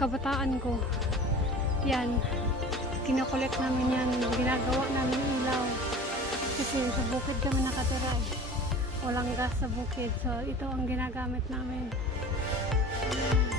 kabataan ko. Yan, kinokolekt namin yan, ginagawa namin ilaw. Kasi sa bukid kami nakatira eh. Walang gas sa bukid, so ito ang ginagamit namin. Ayan.